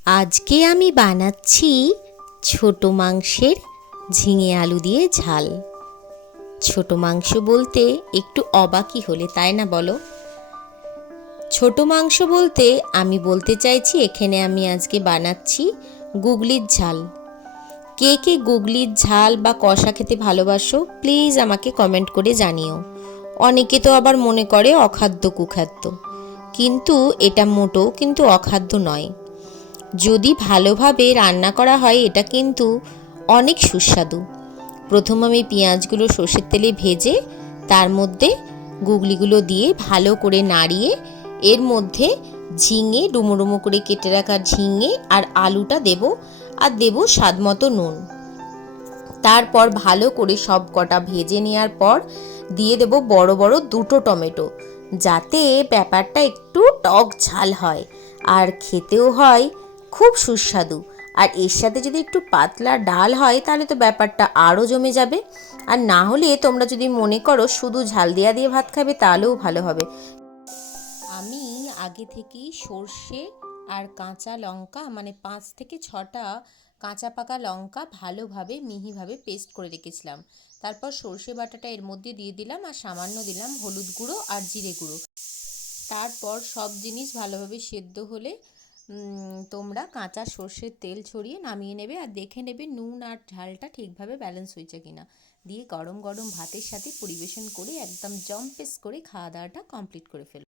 আজকে আমি বানাচ্ছি ছোট মাংসের ঝিঙে আলু দিয়ে ঝাল। ছোট মাংস বলতে একটু অবাকই হলে, তাই না বলো? ছোট মাংস বলতে আমি বলতে চাইছি এখানে আমি আজকে বানাচ্ছি গুগলির ঝাল। কে কে গুগলির ঝাল বা কষা খেতে ভালোবাসো প্লিজ আমাকে কমেন্ট করে জানিও। অনেকে তো আবার মনে করে অখাদ্য কুখাদ্য, কিন্তু এটা মোটেও কিন্তু অখাদ্য নয়। যদি ভালোভাবে রান্না করা হয় এটা কিন্তু অনেক সুস্বাদু। প্রথম আমি পেঁয়াজগুলো সর্ষের তেলে ভেজে তার মধ্যে গুগলিগুলো দিয়ে ভালো করে নাড়িয়ে এর মধ্যে ঝিঙে ডুমো ডুমো করে কেটে রাখা ঝিঙে আর আলুটা দেব, আর দেব স্বাদ মতো নুন। তারপর ভালো করে সব কটা ভেজে নেওয়ার পর দিয়ে দেব বড় বড় দুটো টমেটো, যাতে ব্যাপারটা একটু টক ঝাল হয় আর খেতেও হয় খুব সুস্বাদু। আর এর সাথে যদি একটু পাতলা ডাল হয় তাহলে তো ব্যাপারটা আরও জমে যাবে। আর না হলে তোমরা যদি মনে করো শুধু ঝাল দেওয়া দিয়ে ভাত খাবে তাহলেও ভালো হবে। আমি আগে থেকেই সর্ষে আর কাঁচা লঙ্কা মানে 5 থেকে 6টা কাঁচা পাকা লঙ্কা ভালোভাবে মিহিভাবে পেস্ট করে রেখেছিলাম। তারপর সর্ষে বাটাটা এর মধ্যে দিয়ে দিলাম আর সামান্য দিলাম হলুদ গুঁড়ো আর জিরে গুঁড়ো। তারপর সব জিনিস ভালোভাবে সেদ্ধ হলে তোমরা কাঁচা সর্ষের তেল ছড়িয়ে নামিয়ে নেবে আর দেখে নেবে নুন আর ঝালটা ঠিকভাবে ব্যালেন্স হয়েছে কিনা। দিয়ে গরম গরম ভাতের সাথে পরিবেশন করে একদম জম্পেস করে খাওয়া দাওয়াটা কমপ্লিট করে ফেলবে।